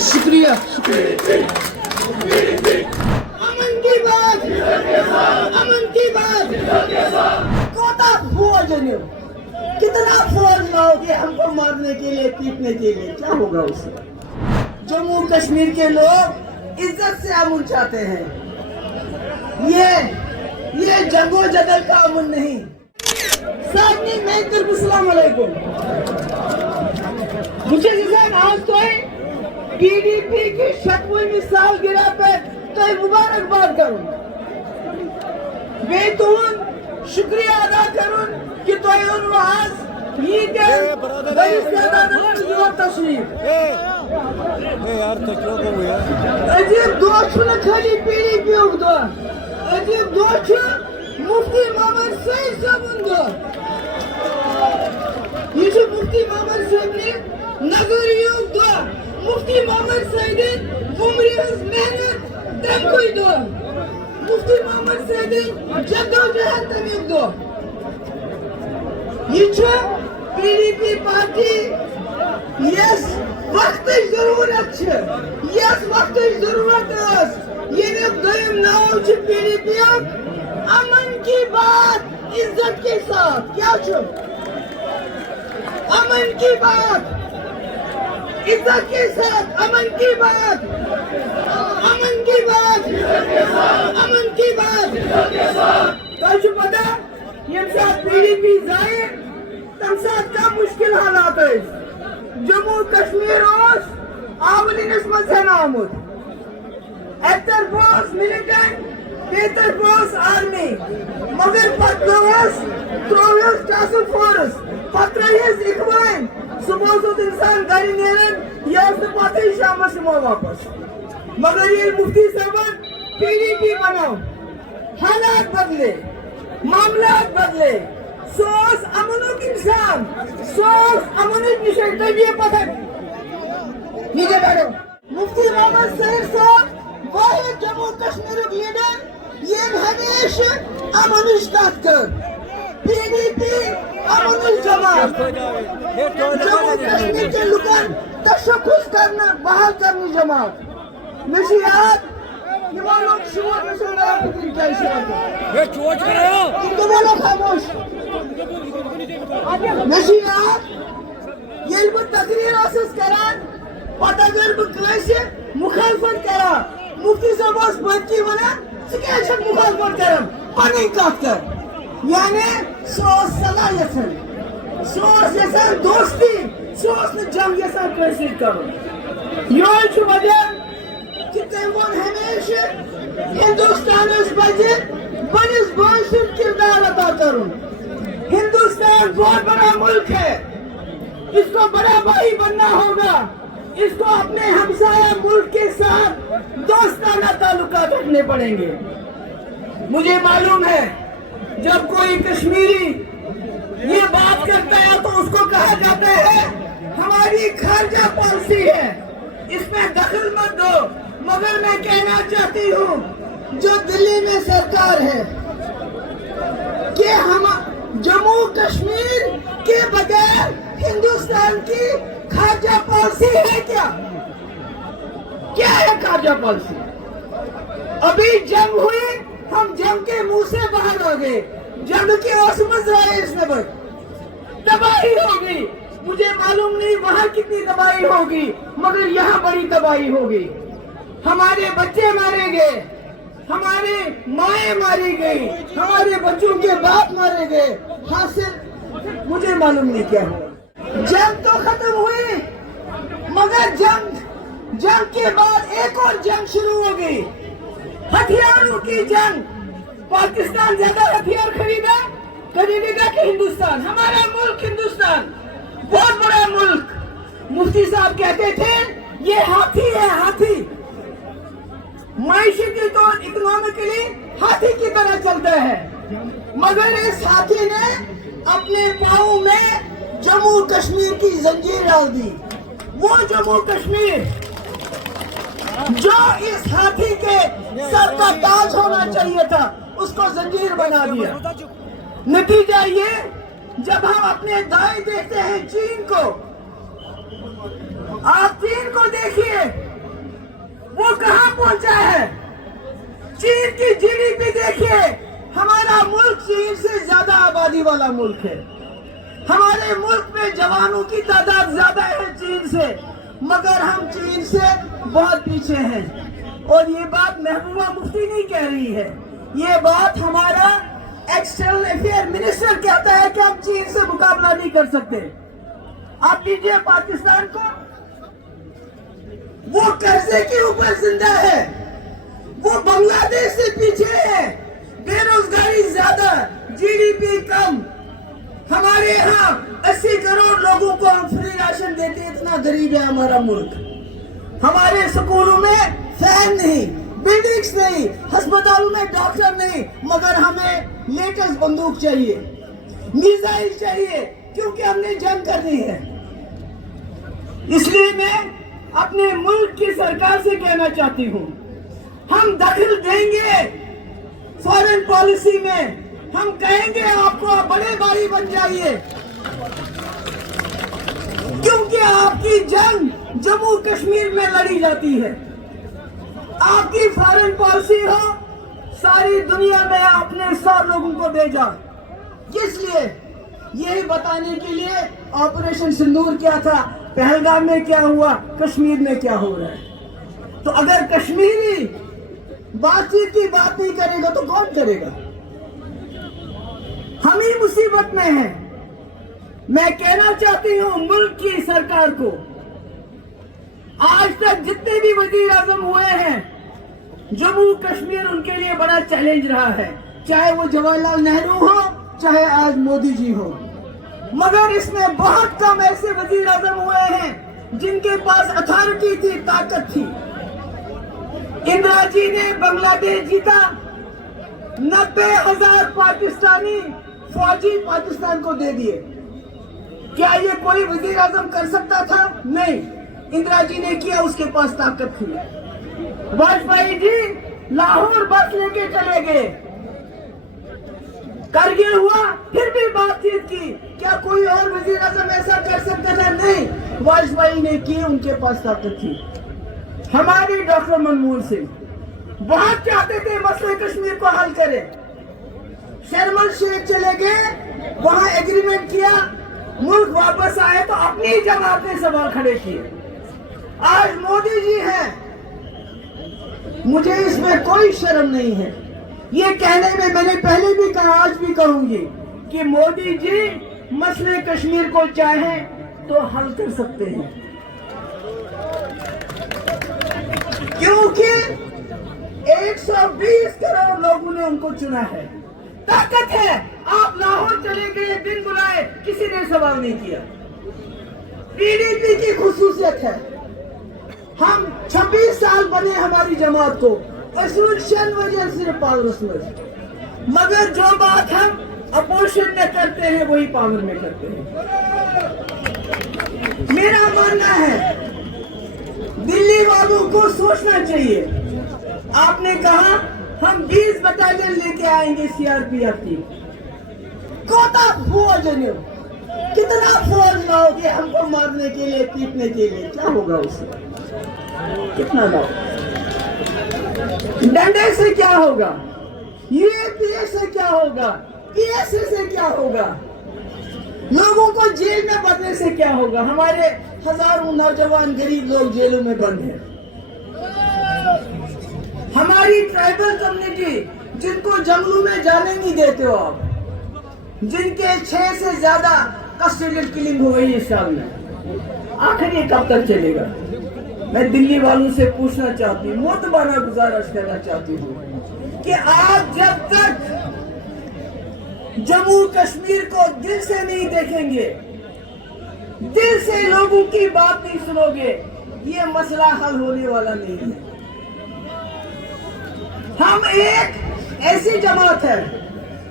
शुक्रिया अमन की बात कोता फौज ने कितना फौज लाओगे हमको मारने के लिए पीटने के लिए, क्या होगा उससे? जम्मू कश्मीर के लोग इज्जत से अमन चाहते हैं, ये जंगो जदल का अमन नहीं। सामने मैं अस्सलाम वालेकुम मुझे आज तो PDP की 60वीं सालगिरह पर तो मुबारकबाद करूं, बेतुन शुक्रिया अदा करूं कि तो ये तशरीफ यार अजीब दोस्त खाली PDP दो अजीब दोस्त मुफ्ती मोहम्मद सईद साहब दो ये जो मुफ्ती मोहम्मद साहब ने नजरियों दो मुफ्ती मोहम्मद सईद उम्रियस मेहनत तम कोई दो मुफ्ती मोहम्मद सईद जद्दोजहद तमीम दो ये जो PDP पार्टी यस वक्त जरूरत है यस वक्त जरूरत है ये दोयम नाव छ PDP अमन की बात इज्जत के साथ क्या छो अमन की बात इज्जत के साथ अमन की बात तो पता ये PDP जाए तम साथ क्या मुश्किल हालात है जम्मू कश्मीर आवलिनस मजन आमुद एक्टर बोस मिलिटेंट बेहतर बोस आर्मी मगर पत्रोस टास्क फोर्स पत्रहिस इखवान सुबह इंसान गाड़ी नेरन यह पते शाम से वापस मगर ये मुफ्ती साहब PDP बनाओ हालात बदले मामला बदले सोच अमनुक इंसान सोच अमनुक निशे तबियत पता नीचे बैठो मुफ्ती मोहम्मद सईद साहब वाहिद जम्मू कश्मीर लीडर ये हमेशा अमनुश कर PDP अमनुश जमात जम्मू कश्मीर के लुकन तशक्कुस करना बहाल करनी जमात नसीहत निवालों शोर मशोरा ये चोच कराओ इनको बोलो खामोश नसीहत ये वो तकरीर असस करान पता कर बकवासे मुखालफत करा मुफ्ती साहब बस बच्ची बना सिकेशन मुखालफत करम पानी काटकर यानी सोच सलायसन सोच जैसा दोस्ती सोच ने जंग जैसा कैसे करो यो छु वजह कि तेवन हमेशा हिंदुस्तान बजे बनिस बाशिर किरदार अदा करूं हिंदुस्तान बहुत बड़ा मुल्क है इसको बड़ा भाई बनना होगा इसको अपने हमसाया मुल्क के साथ दोस्ताना ताल्लुकात रखने पड़ेंगे। मुझे मालूम है जब कोई कश्मीरी ये बात करता है तो उसको कहा जाता है हमारी खारजा पॉलिसी है इसमें दखल मत दो, मगर मैं कहना चाहती हूँ जो दिल्ली में सरकार है कि हम जम्मू कश्मीर के बगैर हिंदुस्तान की खारजा पॉलिसी है क्या है खारजा पॉलिसी? अभी जंग हुई हम जंग के मुंह से बाहर हो गए जंग की औसमत रहे इसमें बस तबाही होगी मुझे मालूम नहीं वहां कितनी तबाही होगी मगर यहाँ बड़ी तबाही होगी हमारे बच्चे मारे गए हमारे माएँ मारी गई हमारे बच्चों के बाप मारे गए हासिल मुझे मालूम नहीं क्या हुआ। जंग तो खत्म हुई मगर जंग के बाद एक और जंग शुरू हो गई हथियारों की जंग। पाकिस्तान ज्यादा हथियार खरीदेगा कि हिंदुस्तान? हमारा मुल्क हिंदुस्तान बहुत बड़ा मुल्क। मुफ्ती साहब कहते थे ये हाथी है हाथी मायशी तो इकोनॉमिकली हाथी की तरह चलता है मगर इस हाथी ने अपने पाँव में जम्मू कश्मीर की जंजीर डाल दी। वो जम्मू कश्मीर जो इस हाथी के सर का ताज होना चाहिए था उसको जंजीर बना दिया। नतीजा ये जब हम अपने दाएं देखते हैं चीन को, आप चीन को देखिए चीन की जीडीपी देखिए, हमारा मुल्क चीन से ज्यादा आबादी वाला मुल्क है। हमारे मुल्क में जवानों की तादाद ज्यादा है चीन से, मगर हम चीन से बहुत पीछे हैं। और ये बात महबूबा मुफ्ती नहीं कह रही है, ये बात हमारा एक्सटर्नल अफेयर मिनिस्टर कहता है कि हम चीन से मुकाबला नहीं कर सकते। आप लीजिए पाकिस्तान को, वो कर्जे के ऊपर जिंदा है, वो बांग्लादेश से पीछे है, बेरोजगारी ज्यादा, जीडीपी कम। हमारे यहाँ 80 करोड़ लोगों को हम फ्री राशन देते हैं, इतना गरीब है हमारा मुल्क। हमारे स्कूलों में फैन नहीं, बिल्डिंग्स नहीं, अस्पतालों में डॉक्टर नहीं, मगर हमें लेटेस्ट बंदूक चाहिए, मिसाइल चाहिए, क्योंकि हमने जंग करनी है। इसलिए मैं अपने मुल्क की सरकार से कहना चाहती हूँ, हम दखल देंगे फॉरेन पॉलिसी में, हम कहेंगे आपको आप बड़े भाई बन जाइए, क्योंकि आपकी जंग जम्मू कश्मीर में लड़ी जाती है। आपकी फॉरेन पॉलिसी हो, सारी दुनिया में आपने 100 लोगों को भेजा, किस लिए? यही बताने के लिए ऑपरेशन सिंदूर क्या था, पहलगाम में क्या हुआ, कश्मीर में क्या हो रहा है। तो अगर कश्मीरी बातचीत की बात नहीं करेगा तो कौन करेगा? हम ही मुसीबत में हैं। मैं कहना चाहती हूं मुल्क की सरकार को, आज तक जितने भी वजीर आजम हुए हैं, जम्मू कश्मीर उनके लिए बड़ा चैलेंज रहा है, चाहे वो जवाहरलाल नेहरू हो, चाहे आज मोदी जी हो। मगर इसमें बहुत कम ऐसे वजीर आजम हुए हैं जिनके पास अथॉरिटी थी, ताकत थी। इंदिरा जी ने बांग्लादेश जीता, 90,000 पाकिस्तानी फौजी पाकिस्तान को दे दिए। क्या ये कोई वजीर आजम कर सकता था? नहीं, इंदिरा जी ने किया, उसके पास ताकत थी। वाजपेयी जी लाहौर बस लेके चले गए, करगिल हुआ, फिर भी बातचीत की। क्या कोई और वजीर आजम ऐसा कर सकता था? नहीं, वाजपेयी ने की, उनके पास ताकत थी। हमारे डॉक्टर मनमोहन सिंह बहुत चाहते थे मसले कश्मीर को हल करें, शर्म शेख चले गए, वहां एग्रीमेंट किया, मुल्क वापस आए तो अपनी जमात ने सवाल खड़े किए। आज मोदी जी हैं, मुझे इसमें कोई शर्म नहीं है। ये कहने में मैंने पहले भी कहा, आज भी कहूंगी कि मोदी जी मसले कश्मीर को चाहें तो हल कर सकते हैं, क्योंकि 120 करोड़ लोगों ने उनको चुना है, ताकत है। आप लाहौर चले गए बिन बुलाए, किसी ने सवाल नहीं किया। पीडीपी की खुसूसियत है, हम 26 साल बने हमारी जमात को, एसोसिएशन वजह सिर्फ पावर में, मगर जो बात हम अपोजिशन में करते हैं वही पावर में करते हैं। मेरा मानना है दिल्ली वालों को सोचना चाहिए। आपने कहा हम 20 बटालियन लेके आएंगे सीआरपीएफ की, कोता फौज है, कितना फौज लाओगे हमको मारने के लिए, पीटने के लिए? क्या होगा उससे? कितना लाओ? डंडे से क्या होगा? यूएपीएस से क्या होगा? पीएसए से क्या होगा? लोगों को जेल में बंदने से क्या होगा? हमारे हजारों नौजवान गरीब लोग जेलों में बंद हैं। हमारी ट्राइबल कम्युनिटी जिनको जंगलों में जाने नहीं देते हो आप, जिनके 6 से ज्यादा कस्टोडियल किलिंग हो गई इस साल में, आखिर ये कब तक चलेगा? मैं दिल्ली वालों से पूछना चाहती हूँ, मोतबाना गुजारिश करना चाहती हूँ कि आप जब तक जम्मू कश्मीर को दिल से नहीं देखेंगे, दिल से लोगों की बात नहीं सुनोगे, ये मसला हल होने वाला नहीं है। हम एक ऐसी जमात है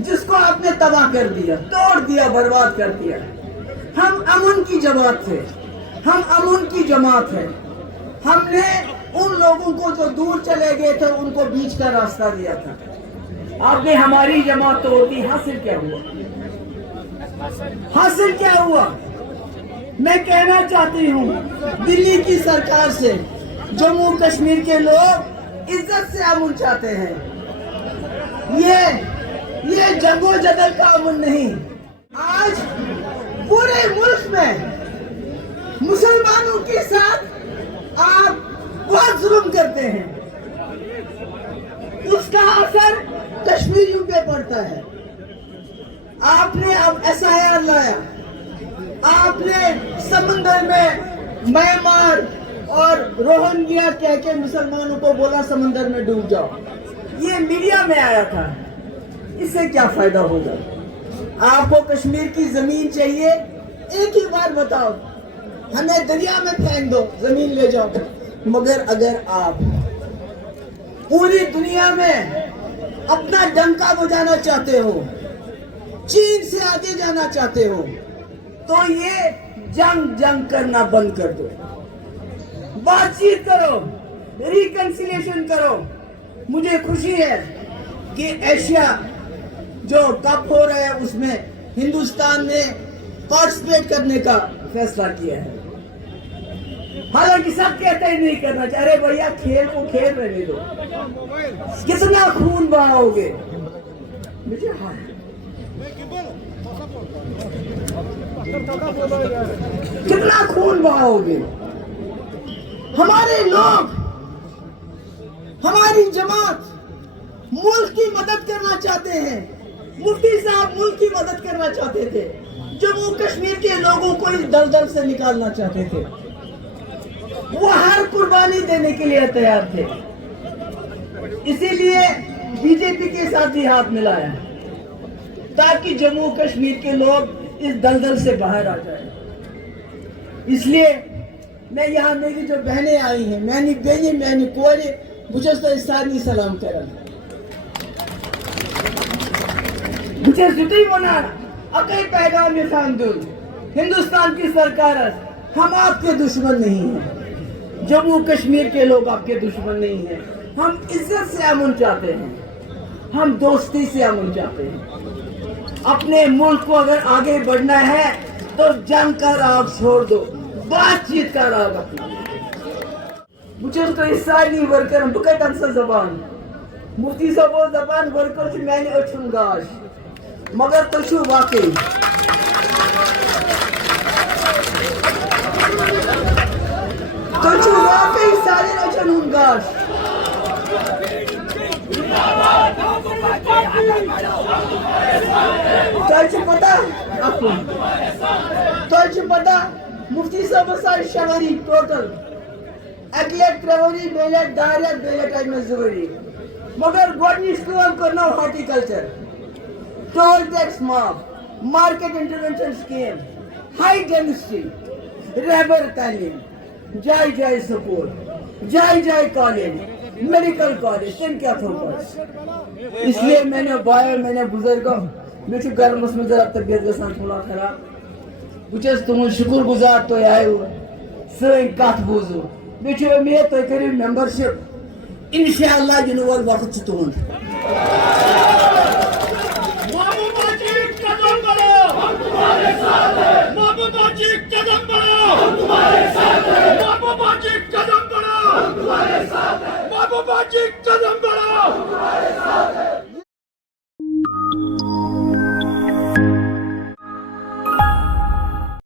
जिसको आपने तबाह कर दिया, तोड़ दिया, बर्बाद कर दिया। हम अमन की जमात थे, हम अमन की जमात है। हमने उन लोगों को जो दूर चले गए थे उनको बीच का रास्ता दिया था। आपने हमारी जमात तोड़ी, हासिल क्या हुआ? हासिल क्या हुआ? मैं कहना चाहती हूँ दिल्ली की सरकार से, जम्मू कश्मीर के लोग इज्जत से अमन चाहते हैं, ये जंगो जदल का अमन नहीं। आज पूरे मुल्क में मुसलमानों के साथ आप बहुत जुल्म करते हैं, उसका असर कश्मीरियों पे पड़ता है। आपने अब SIR लाया, आपने समंदर में म्यांमार और रोहिंग्या कह के मुसलमानों को बोला समंदर में डूब जाओ। ये मीडिया में आया था, इससे क्या फायदा होगा? आपको कश्मीर की जमीन चाहिए, एक ही बार बताओ, हमें दरिया में फेंक दो, जमीन ले जाओ। मगर अगर आप पूरी दुनिया में अपना डंका बजाना चाहते हो, चीन से आगे जाना चाहते हो, तो ये जंग करना बंद कर दो, बातचीत करो, रिकंसिलिएशन करो। मुझे खुशी है कि एशिया जो कप हो रहा है उसमें हिंदुस्तान ने पार्टिसिपेट करने का फैसला किया है। हालांकि सब कहते ही नहीं करना चाहिए। अरे भैया, खेल को खेल रहने दो, कितना खून बहाओगे? मुझे कितना खून बहाओगे? हमारे लोग, हमारी जमात मुल्क की मदद करना चाहते हैं। मुफ्ती साहब मुल्क की मदद करना चाहते थे, जम्मू कश्मीर के लोगों को इस दलदल से निकालना चाहते थे। वो हर कुर्बानी देने के लिए तैयार थे, इसीलिए बीजेपी के साथ ही हाथ मिलाया ताकि जम्मू कश्मीर के लोग इस दलदल से बाहर आ जाए। इसलिए मैं यहाँ, मेरी जो बहनें आई हैं, मैंने बेनी मैंने कोरे मुझे तो इसानी सलाम करा, मुझे जुटी मना अकई पैगाम सांदुल हिंदुस्तान की सरकार, हम आपके दुश्मन नहीं हैं, जम्मू कश्मीर के लोग आपके दुश्मन नहीं हैं। हम इज्जत से अमन चाहते हैं, हम दोस्ती से अमन चाहते हैं। अपने मुल्क को अगर आगे बढ़ना है तो जंग का राग छोड़ दो, बातचीत का राग अपना। मुझे तो इसानी वर्कर बुकटन से जबान मुफ्ती साहब जबान वर्कर से मैंने अचुन गाश, मगर तो शू वाकई तो शू वाकई सारे अचुन गाश। पता मुफ्ती साहब सारी शवरी टोटल अगलेट ट्रेवरी बेलेट दारियत बेलेट आई में जरूरी, मगर गवर्नमेंट स्कूल करना हॉर्टिकल्चर, टोल टैक्स माफ, market intervention scheme, high density, रहबर तालीम, जाय जाय स्कूल, जाय जाय कॉलेज, मेडिकल कॉलेज, तन क्या थोड़ा। इसलिए मैंने बुजुर्गों मे गर्मस में जरा तबियत गसान थोड़ा खराब, बहुत तुम शुक्र गुजार तुम आयो सन कत बूजू, मे उम्मीद तुम करो मेंबरशिप, इंशाअल्लाह दिन वोल वक्त तुहद। महबूबा जी कदम बढ़ो, महबूबा जी कदम बढ़ो।